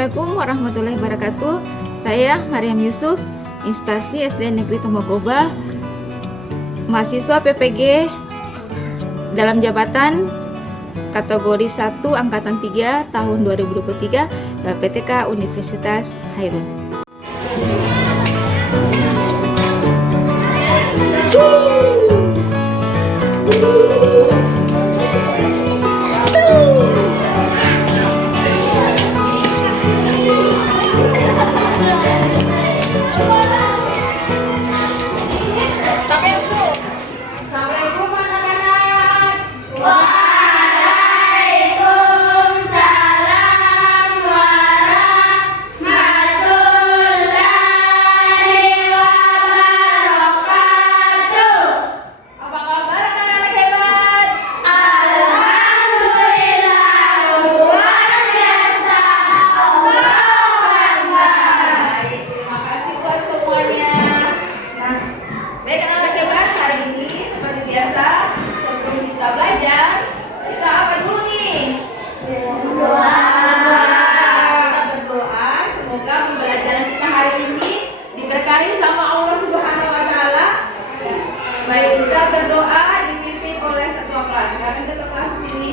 Assalamualaikum warahmatullahi wabarakatuh. Saya Mariam Yusuf, instansi SD Negeri Tomokoba, mahasiswa PPG dalam jabatan kategori 1 angkatan 3 tahun 2023 PTK Universitas Hairun. Baik, kita berdoa dipimpin oleh ketua kelas. Silakan ketua kelas di sini.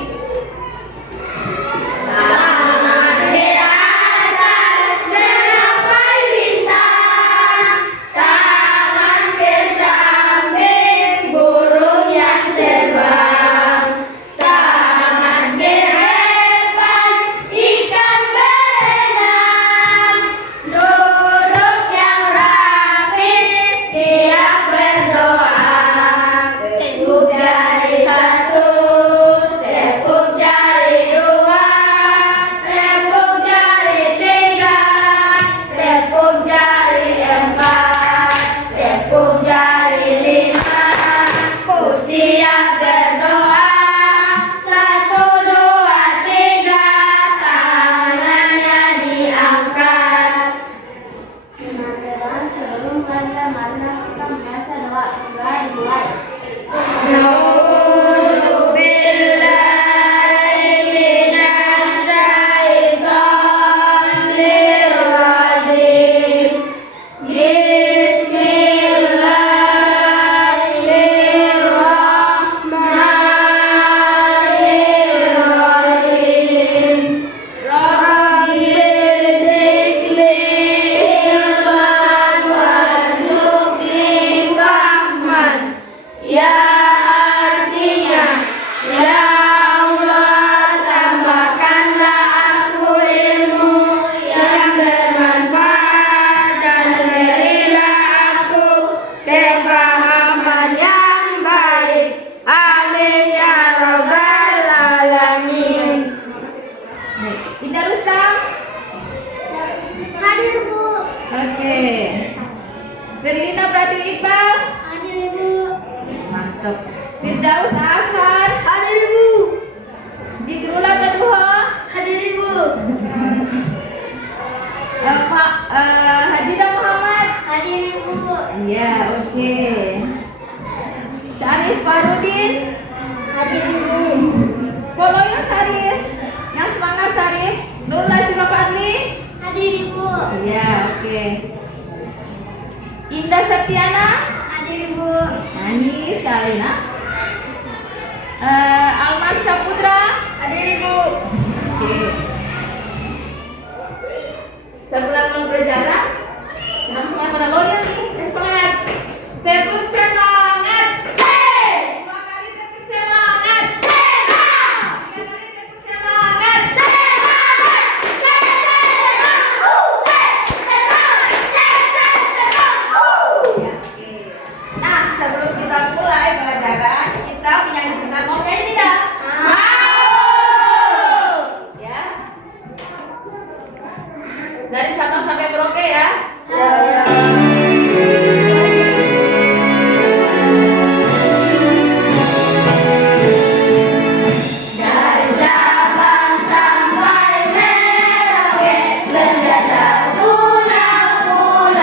Berlina Prati Iqbal. Hadir Ibu. Mantap. Firdaus Hasan. Hadir Ibu. Jigrula Taduha. Hadir Ibu. Hajida Muhammad. Hadir Ibu. Iya, oke. Sarif Farudin. Hadir Ibu. Koloyo Sarif. Yang semangat Sarif. Nurla Sifafadli. Hadir Ibu. Iya, oke. Indah Septiana. Hadir Ibu. Nyanyi sekali nah. Alman Syaputra. Hadir Ibu. Oke. Sebelum berjalan, semangat pada loyal nih. Semangat. Tepuk semangat. Dua kali tepuk semangat. Tiga kali tepuk semangat. Nah, sebelum kita mulai pelajaran, kita menyanyi sebentar. Mau nyanyi tidak? Ya. Dari Sabang sampai Merauke ya. Dari Sabang sampai Merauke, berjajah pulau-pulau.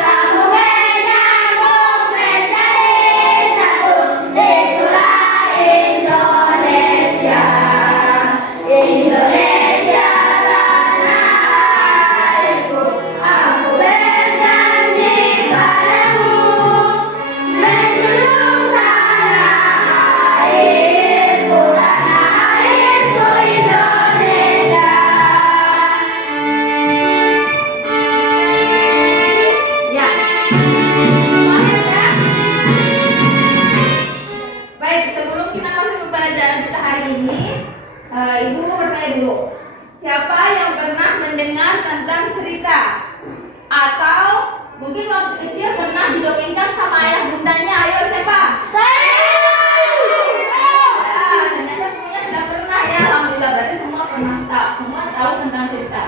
Sambung menyambung menjadi satu, itulah Indonesia. Indonesia. dengan cerita.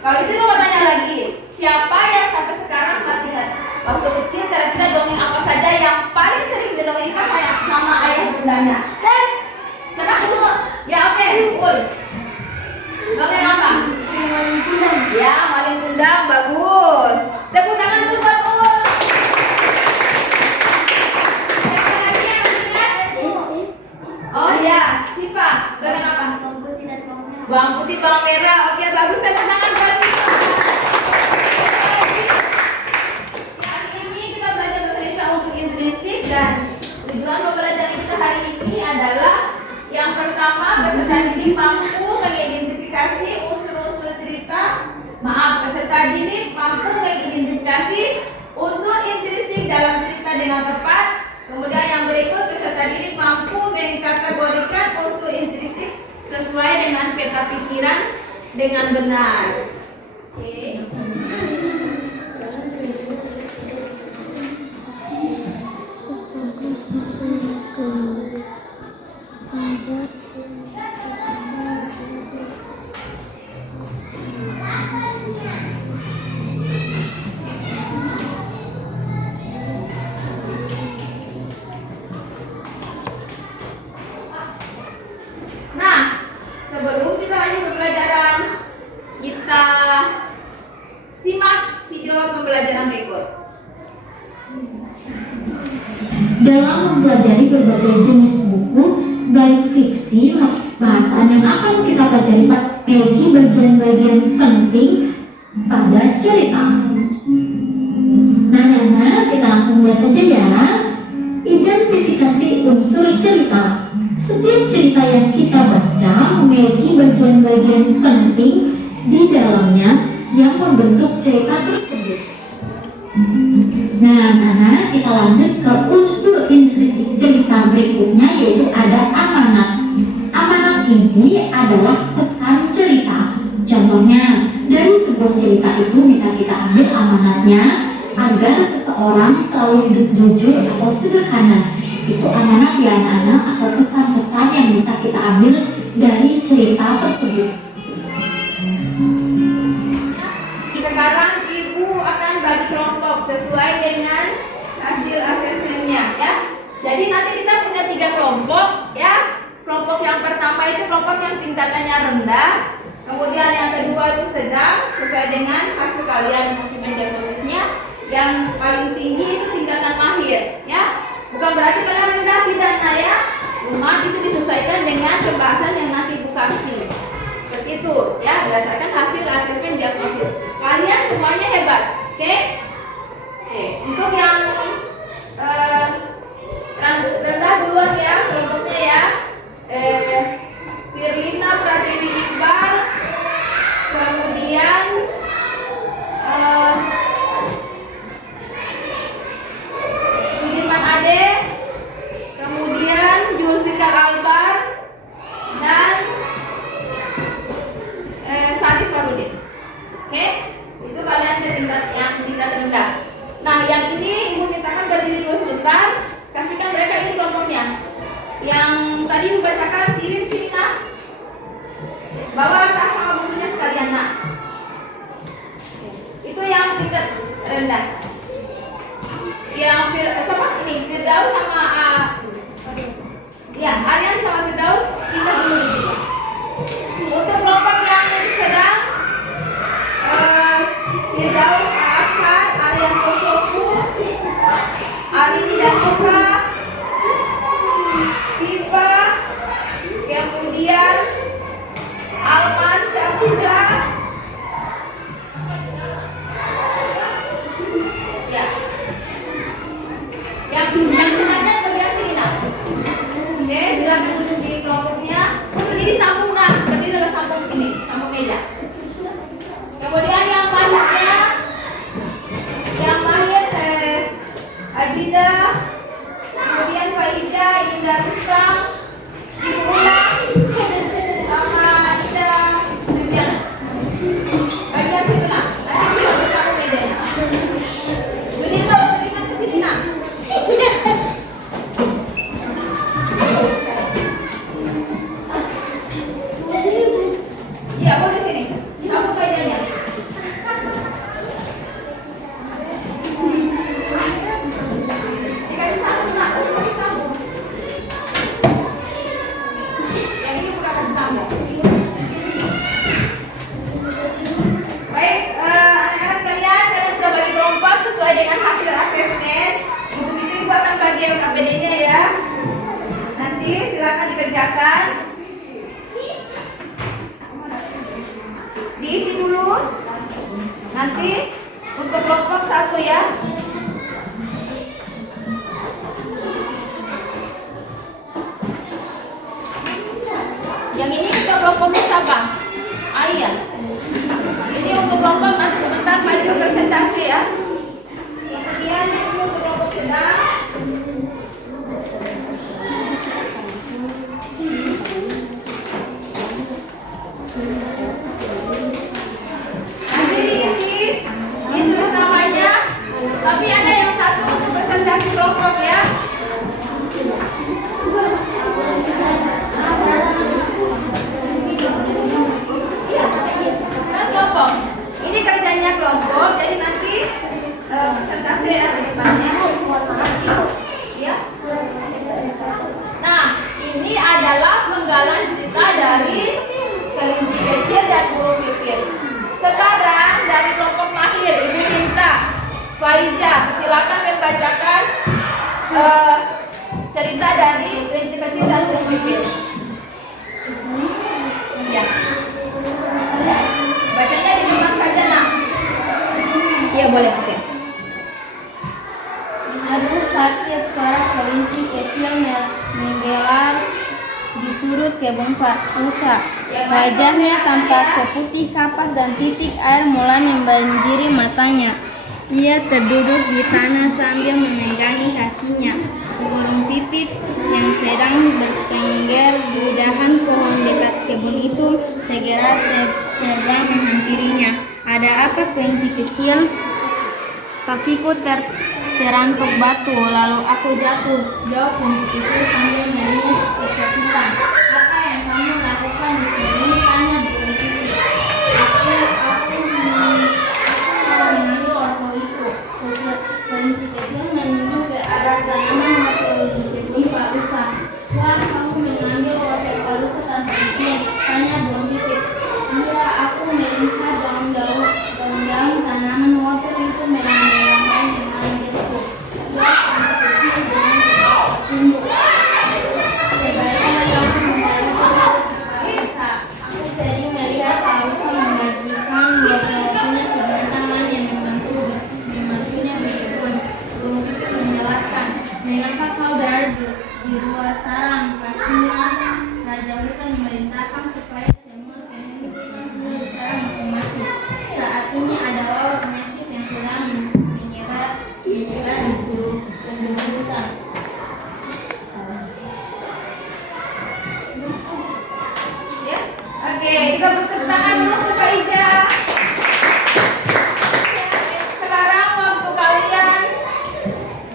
Kalau itu mau tanya lagi, siapa yang sampai sekarang masih ingat waktu kecil kira-kira dongeng apa saja yang paling sering didongengkan sama ayah bundanya? Coba dulu. Ya oke, cool. Dongeng apa? Ya, maling kundang, bagus. Tepuk tangan dulu buat Ul. Siapa lagi yang masih ingat? Oh ya, Siva, dongeng apa? Bawang putih, bawang merah. Oke, bagus. Tepuk tangan buat Siva. Yang ini kita belajar bahasa Indonesia untuk intrinsik dan tujuan pembelajaran kita hari ini adalah yang pertama, peserta didik mampu mengidentifikasi unsur-unsur cerita. Peserta didik mampu mengidentifikasi unsur intrinsik dalam cerita dengan tepat. Kemudian yang berikut, peserta didik mampu mengkategorikan unsur intrinsik sesuai dengan peta pikiran dengan benar. Oke. Nah, sebelum kita lanjut pembelajaran, kita simak video pembelajaran berikut. Dalam mempelajari berbagai jenis buku, baik fiksi maupun bahasaan yang akan kita pelajari memiliki bagian-bagian penting pada cerita. Nah, kita langsung mulai saja ya. Identifikasi unsur cerita. Setiap cerita yang kita baca memiliki bagian-bagian penting di dalamnya yang membentuk cerita tersebut. Nah, kita lanjut ke unsur intrinsik cerita berikutnya, yaitu ada amanat. Amanat ini adalah pesan cerita. Contohnya, dari sebuah cerita itu bisa kita ambil amanatnya agar seseorang selalu hidup jujur atau sederhana. Itu amanat ya anak-anak, atau pesan-pesan yang bisa kita ambil dari cerita tersebut. Sekarang Ibu akan bagi kelompok sesuai dengan hasil asesmennya ya. Jadi nanti kita punya 3 kelompok ya. Kelompok yang pertama itu kelompok yang tingkatannya rendah. Kemudian yang kedua itu sedang sesuai dengan hasil kalian masing-masing diagnosisnya. Yang paling tinggi itu tingkatan mahir ya. Bukan berarti kalian rendah tidak ya. Cuma itu disesuaikan dengan pembahasan yang nanti Ibu kasih. Seperti itu ya, berdasarkan hasil asesmen diagnosis. Kalian semuanya hebat, oke? Oke, untuk yang rendah duluan ya kelompoknya ya. Firlina Pratiwi Iqbal, kemudian Sudirman Ade, kemudian Julfikar Albar, dan Sarif Farudin. Oke, itu kalian ke tingkat rendah. Nah, yang ini Ibu mintakan berdiri dulu sebentar. Kasihkan mereka ini kelompoknya. Yang tadi Ibu bacakan, kirim sini nah. Bawa Nanti untuk kelompok 1 ya. Yang ini kita kelompoknya siapa? Ayah. Ini untuk kelompok nanti sebentar maju presentasi ya. Kemudian ini untuk kelompok sedang. Nanti diisi, ditulis namanya. Tapi ada yang satu untuk presentasi kelompok ya. Kelompok. Ini kerjanya kelompok, jadi nanti presentasi ya di depannya. Ya. Nah, ini adalah penggalan cerita dari kelinci kecil dan burung pipit. Sekarang dari kelompok mahir, Ibu minta Faiza, silakan membacakan cerita dari kelinci kecil dan burung pipit. Ya. Bacanya di depan saja, nak. Iya, boleh. Oke. Aduh sakit, suara kelinci kecil menggelar di sudut kebun rusak. Wajahnya tampak seputih kapas dan titik air mulai membanjiri matanya. Ia terduduk di tanah sambil memegangi kakinya. Burung pipit yang sedang bertengger di dahan pohon dekat kebun itu segera terbang menghampirinya. Ada apa, kelinci kecil? Kakiku terantuk batu, lalu aku jatuh. Jawab kelinci kecil sambil menangis kesakitan. Apa yang kamu lakukan di sini? Tanya burung pipit. Aku mengambil wortel itu. Kelinci kecil menunjuk ke arah tanaman wortel di kebun Pak Rusa. Wah, kamu mengambil wortel Pak Rusa tanpa izin? Tanya burung pipit. Iya, aku melihat daun-daun tanaman wortel itu melambai-lambai memanggilku. Jawab kelinci kecil dengan tunduk. Sebaiknya kamu membantu Pak Rusa. Aku sering melihat Pak Rusa membagikan wortel-wortelnya ke teman-teman yang membantunya berkebun. Burung pipit menjelaskan, mengapa kau berada di luar sarang? Pastinya Raja Hutan memerintahkan supaya semua penghuni di sarang masing-masing. Saat ini ada wabah penyakit yang sedang menyebar di seluruh hutan. Ya. Oke, kita bertepuk tangan dulu untuk Faiza. Sekarang waktu kalian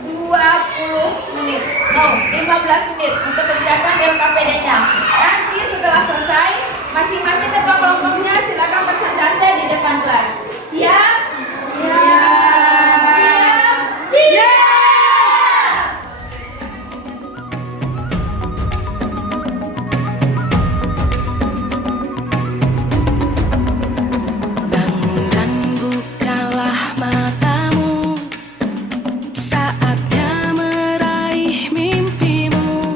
20 menit. 15 menit untuk kerjakan LKPD-nya. Nanti setelah selesai, masing-masing ketua kelompoknya silakan presentasi di depan kelas. Siap? Bangun dan bukalah matamu, saatnya meraih mimpimu.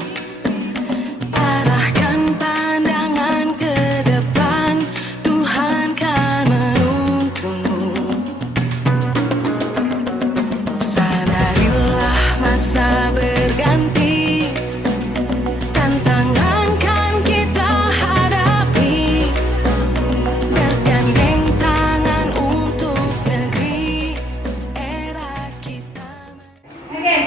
Arahkan pandangan ke depan, Tuhan kan menuntunmu. Sadarilah masa berganti, tantangan kan kita hadapi. Bergandeng tangan untuk negeri, era kita. Oke.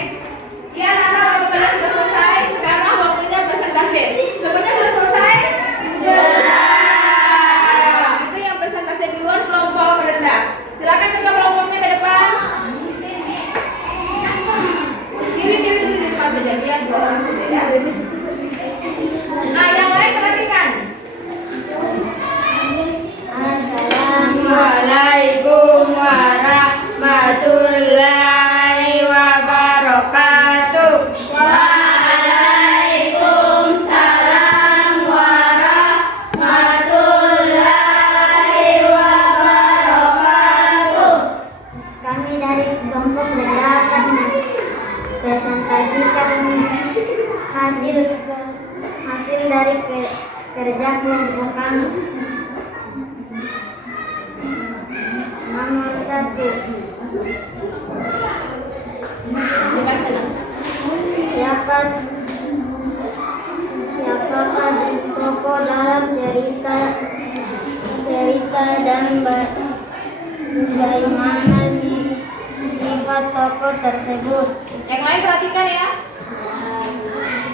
Ya, Nana, apabila sudah selesai, sekarang waktunya presentasi. Semuanya sudah selesai? Itu yang presentasi duluan kelompok rendah. Silakan ketua kelompoknya ke depan. Diri dulu di depan saja, biar dua orang saja ya. Nah, yang lain perhatikan. Assalamualaikum warahmatullahi wabarakatuh. Waalaikumsalam warahmatullahi wabarakatuh. Kami dari kelompok rendah akan presentasikan hasil dari kerja kelompok kami. Nomor 1. Dibaca. Siapakah tokoh dalam cerita dan bagaimana sifat tokoh tersebut? Yang lain perhatikan ya.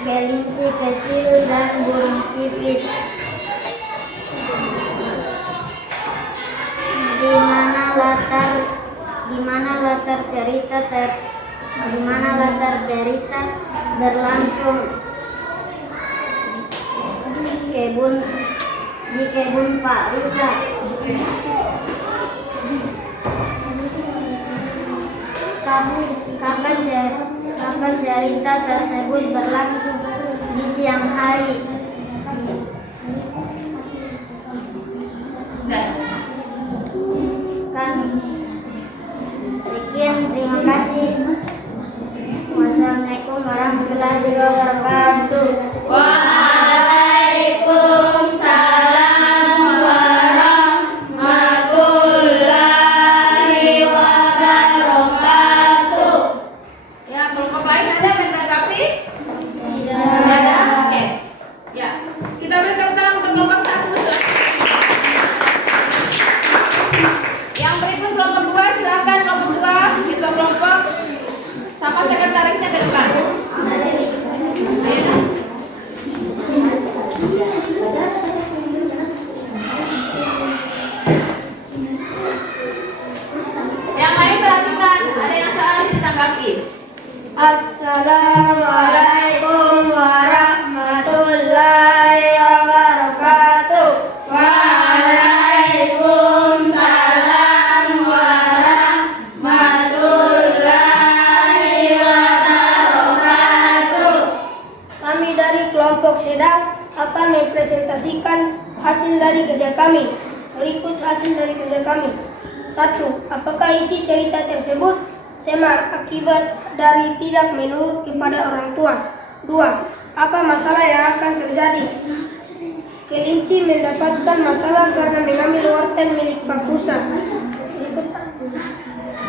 Kelinci kecil dan burung pipit. Di mana latar cerita berlangsung? Di kebun Pak Rusa. Kapan cerita tersebut berlangsung? Di siang hari. Sekian, terima kasih. Wassalamualaikum warahmatullahi wabarakatuh. Waalaikumsalam warahmatullahi wabarakatuh. Ya, kelompok lain ada yang menanggapi? Tidak ada. Oke. Ya, kita beri tepuk tangan untuk kelompok 1. Yang berikut kelompok 2, silakan kelompok 2, ketua kelompok sama sekretarisnya ke depan. Ayo, Nas. Yang lain perhatikan, ada yang salah ditanggapi. Assalamualaikum warahmatullahi wabarakatuh. Waalaikumsalam warahmatullahi wabarakatuh. Kami dari kelompok sedang akan mempresentasikan hasil dari kerja kami. Berikut hasil dari kerja kami. 1. Apakah isi cerita tersebut sama akibat dari tidak menurut kepada orang tua? 2. Apa masalah yang akan terjadi? Kelinci mendapatkan masalah karena mengambil wortel milik Pak Rusa. Berikut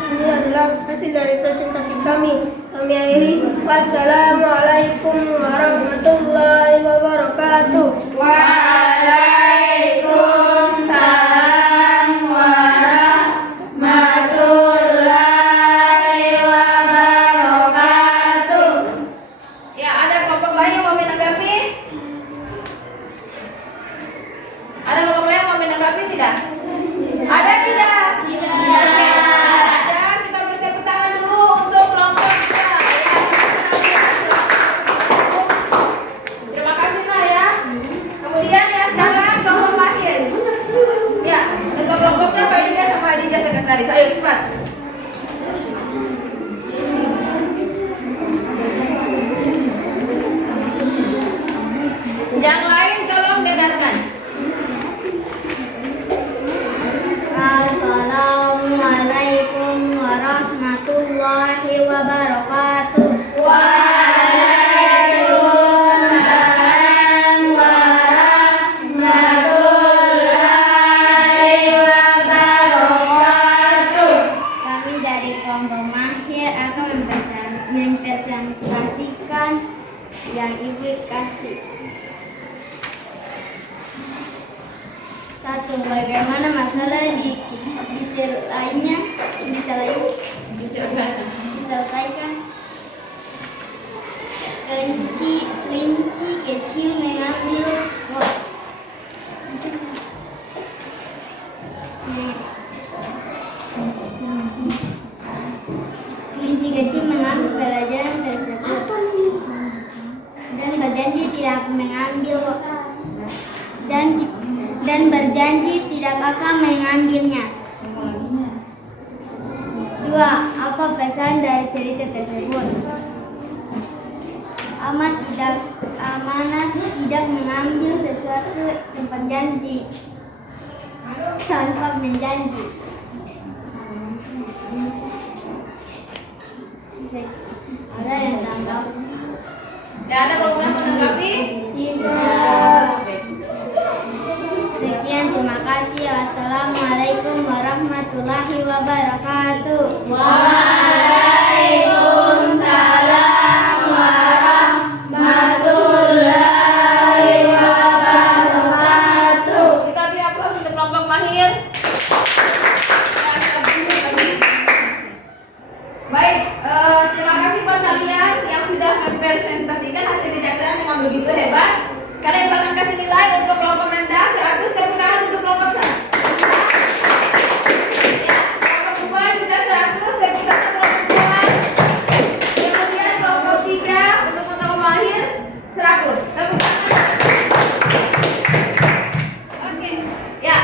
ini adalah hasil dari presentasi kami. Kami akhiri. Wassalamualaikum warahmatullahi wabarakatuh. Waalaikumsalam warahmatullahi wabarakatuh. Ya, ada kelompok lain yang mau menanggapi? Ada kelompok lain yang mau menanggapi tidak? Ada tidak? Tidak. Ada. Kita beri tepuk tangan dulu untuk kelompok 2. Terima kasih Nah ya. Kemudian ya sekarang kelompok akhir. Ya, untuk kelompoknya Pak Ida sama Adija sekretaris. Ayo cepat. Yang lain tolong dengarkan. Assalamualaikum warahmatullahi wabarakatuh. Waalaikumsalam warahmatullahi wabarakatuh. Kami dari kelompok Mahir akan mempresentasikan yang Ibu kasih. 1. Bagaimana masalah diselesaikan? Kelinci kecil mengambil pelajaran tersebut dan berjanji tidak akan mengambilnya. 2. Apa pesan dari cerita tersebut? Amanat tidak mengambil sesuatu tanpa menjanji. Ada yang tanggap? Tidak ada kelompok yang menanggapi? Tidak. Oke. Sekian, terima kasih. Wassalamualaikum warahmatullahi warahmatullahi wabarakatuh. Waalaikumsalam warahmatullahi wabarakatuh. Kita beri aplaus untuk kelompok mahir. Baik, terima kasih buat kalian yang sudah mempresentasikan hasil kejaksaan yang begitu hebat. Sekarang Ibu akan kasih nilai untuk kelompok rendah 100, tepuk tangan untuk kelompok 1. Ya, kelompok 2 sudah 100, tepuk tangan kelompok 2. Kemudian kelompok 3 untuk kelompok mahir 100, tepuk tangan. Oke, ya,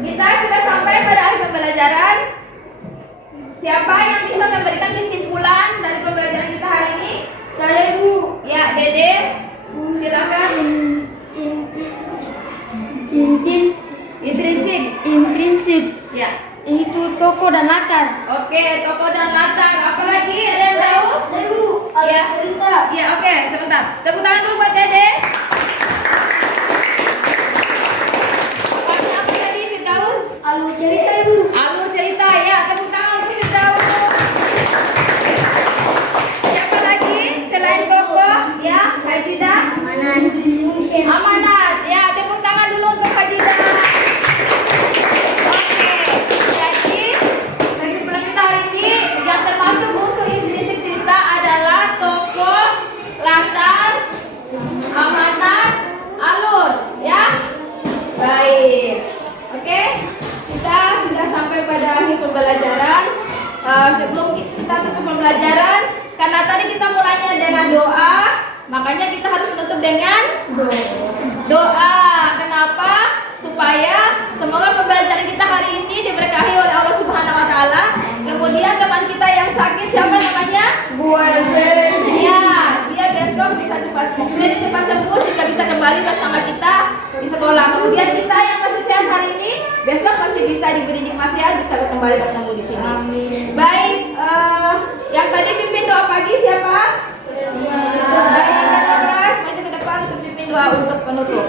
kita sudah sampai pada akhir pembelajaran. Siapa yang bisa memberikan kesimpulan dari pembelajaran kita hari ini? Saya Ibu. Ya, Dede, silakan. Intrinsik. Ya. Itu toko dan latar. Oke, tokoh dan latar. Apa lagi? Ada yang tahu? Saya Ibu. Ya. Cerita. Ya, oke, sebentar. Tepuk tangan dulu buat Dede. Apa tadi, Firdaus? Alur cerita Ibu. Alur cerita, ya. Tepuk tangan untuk Firdaus. Siapa lagi selain tokoh? Ya, Hajidah. Amanat. Ya, tepuk tangan dulu untuk Hajidah. Oke, jadi kesimpulan kita hari ini yang termasuk unsur intrinsik cerita adalah tokoh, latar, amanat, alur. Ya, baik. Oke, kita sudah sampai pada akhir pembelajaran. Sebelum kita tutup pembelajaran, karena tadi kita mulainya dengan doa, makanya kita harus menutup dengan doa. Kenapa? Supaya semoga pembelajaran kita hari ini diberkahi oleh Allah Subhanahu wa taala. Kemudian teman kita yang sakit siapa namanya? Bu Elveni. Ya, dia besok bisa cepat sembuh sehingga bisa kembali bersama kita di sekolah. Kemudian kita yang masih sehat hari ini besok masih bisa diberi nikmat sehat, bisa kembali bertemu di sini. Amin. Baik, yang tadi pimpin doa pagi siapa? Baik, kita keras maju ke depan untuk pimpin doa untuk penutup.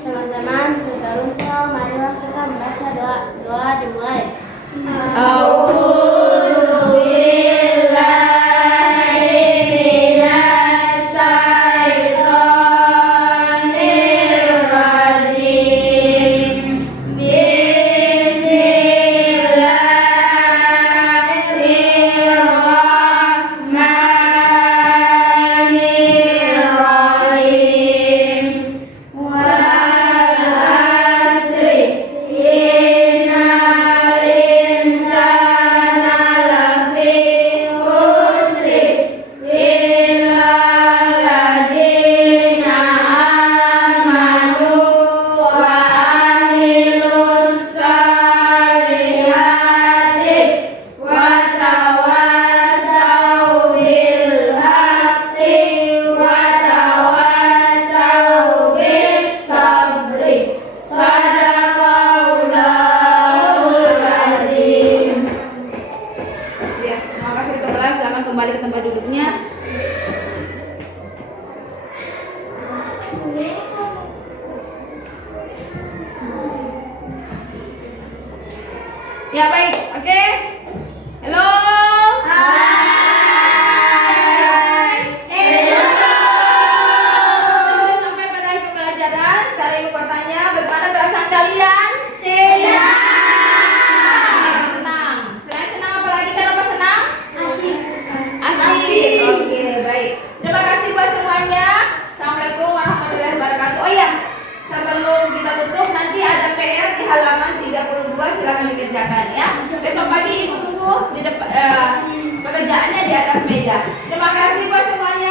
Teman-teman, sebelum marilah kita membaca doa dimulai. Kembali ke tempat duduknya. Ya baik, oke. Halo. Hai. Hello. Sudah sampai pada akhir pembelajaran. Sekarang Ibu bertanya, bagaimana perasaan kalian? Senang. Senang. Selain senang apa lagi? Kenapa senang? Asik. Oke, baik. Terima kasih buat semuanya. Assalamualaikum warahmatullahi wabarakatuh. Oh iya, sebelum kita tutup nanti ada PR di halaman 32, silakan dikerjakan ya. Besok pagi Ibu tunggu di depan pekerjaannya di atas meja. Terima kasih buat semuanya.